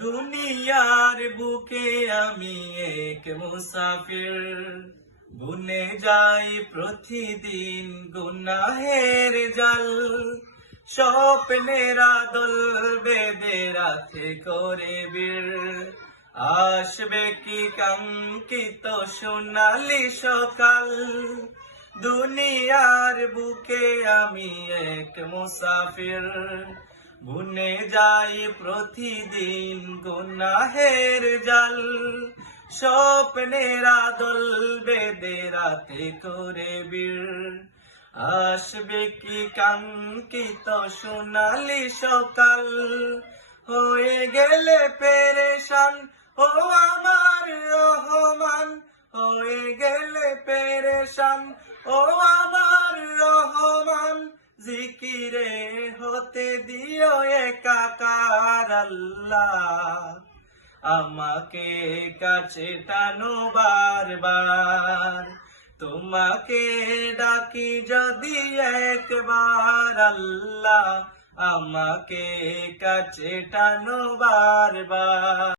দুনিয়ার বুকে আমি এক মুসাফির, বুনে যাই প্রতিদিন গুনাহের জাল। স্বপ্নেরা দল বেঁধে রাতে করে বীর, আসবে কি কাঙ্ক্ষিত সোনালি সকাল। দুনিয়ার বুকে আমি এক মুসাফির, বুনে যাই প্রতিদিন গুনাহের জাল। স্বপ্নেরা দল বেঁধে রাতে করে বীর, আসবে কি কাঙ্ক্ষিত সোনালি সকাল। হয়ে গেলে পেরেশান ও আমার রহমান, হয়ে গেলে পেরেশান ও আমার রহমান। জিকিরে হতে দিও একাকার আল্লাহ, আমাকে কাছে টানো বারবার। তোমাকে ডাকি যদি একবার আল্লাহ, আমাকে কাছে টানো বারবার।